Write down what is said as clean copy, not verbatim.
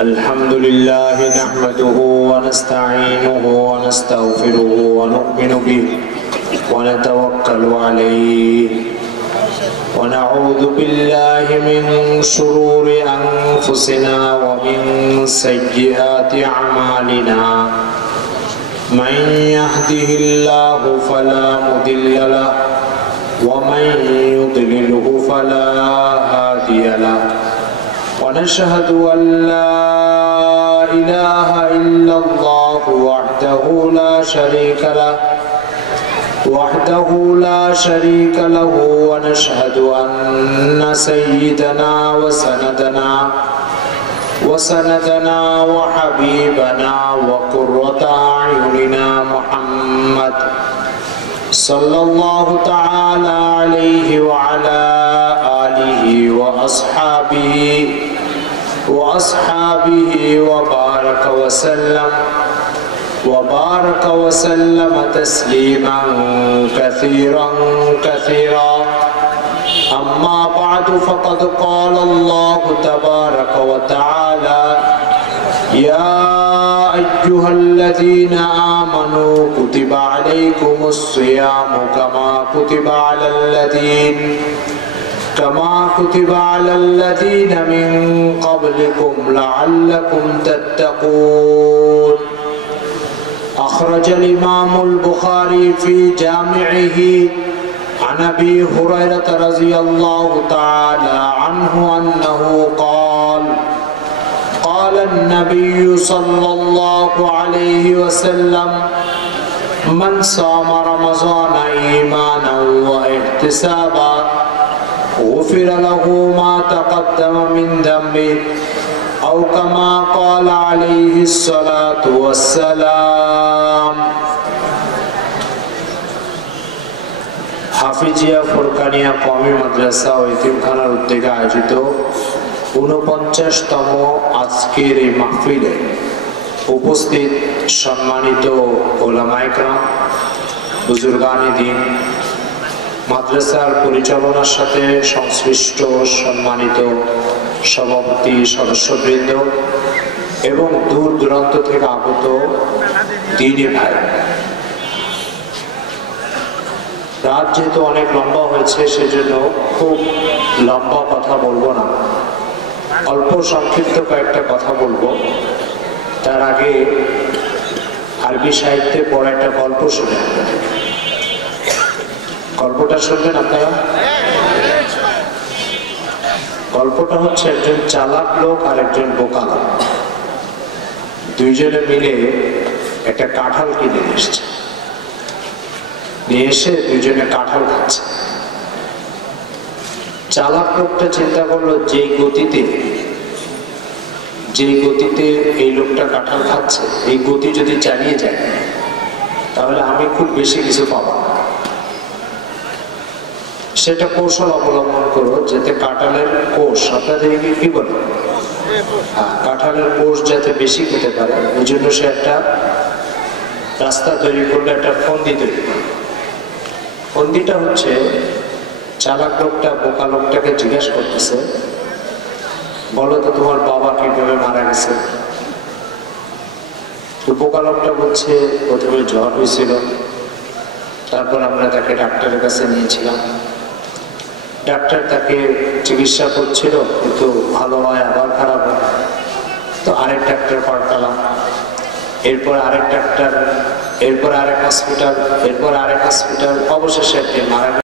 الحمد لله نحمده ونستعينه ونستغفره ونؤمن به ونتوكل عليه ونعوذ بالله من شرور أنفسنا ومن سيئات أعمالنا من يهده الله فلا مضل له ومن يضلله فلا هادي له ونشهد أن لا إله إلا الله وحده لا شريك له ونشهد أن سيدنا وسندنا وحبيبنا وقرة أعيننا محمد صلى الله تعالى عليه وعلى آله وأصحابه وبارك وسلم تسليما كثيرا أما بعد فقد قال الله تبارك وتعالى يا أيها الذين آمنوا كتب عليكم الصيام كما كتب على الذين من قبلكم لعلكم تتقون أخرج الإمام البخاري في جامعه عن أبي هريرة رضي الله تعالى عنه أنه قال النبي صلى الله عليه وسلم من صام رمضان إيمانا واحتسابا غفر له ما تقدم من ذنبه أو كما قال عليه الصلاة والسلام হাফিজিয়া ফুরকানিয়া কওমি মাদ্রাসা ও ইতিমখানার উদ্যোগে আয়োজিত ৪৯তম আজকের এই মাহফিলে উপস্থিত সম্মানিত ওলামায়ে কেরাম, বুজুর্গানে দ্বীন, মাদ্রাসার পরিচালনার সাথে সংশ্লিষ্ট সম্মানিত সভাপতি সদস্যবৃন্দ এবং দূর দূরান্ত থেকে আগত দ্বীনী ভাই, রাত যেহেতু অনেক লম্বা হয়েছে সেজন্য খুব লম্বা কথা বলবো না, অল্প সংক্ষিপ্ত কয়েকটা কথা বলবো। তার আগে আরবি সাহিত্যে পড়া একটা গল্প শুনে, গল্পটা শুনবেন আপনারা। গল্পটা হচ্ছে একজন চালাক লোক আর একজন বোকা লোক, দুইজনে মিলে একটা কাঁঠাল কিনে এসছে, নিয়ে এসে দুইজনে কাঁঠাল খাচ্ছে। চালাক লোকটা চিন্তা করলো যেই গতিতে এই লোকটা কাঁঠাল খাচ্ছে, এই গতি যদি চালিয়ে যায় তাহলে আমি খুব বেশি কিছু পাবো না। সেটা কৌশল অবলম্বন করো যাতে কাঁঠালের কোষ, আপনাদের কি বলে, কাঁঠালের কোষ যাতে বেশি খেতে পারে, ওই জন্য সে একটা রাস্তা তৈরি করলো, একটা ফন্দি তৈরি করলো। ফন্দিটা হচ্ছে চালাক লোকটা বোকা লোকটাকে জিজ্ঞাসা করতেছে, বলো তো তোমার বাবা কিভাবে মারা গেছে? তো বোকা লোকটা বলছে প্রথমে জ্বর হয়েছিল, তারপর আমরা তাকে ডাক্তারের কাছে নিয়েছিলাম, ডাক্তার তাকে চিকিৎসা করছিল, কিন্তু ভালো হয় আবার খারাপ হয়, তো আরেক ডাক্তার পাল্টালাম, এরপর আরেক ডাক্তার, এরপর আরেক হসপিটাল, অবশেষে মারা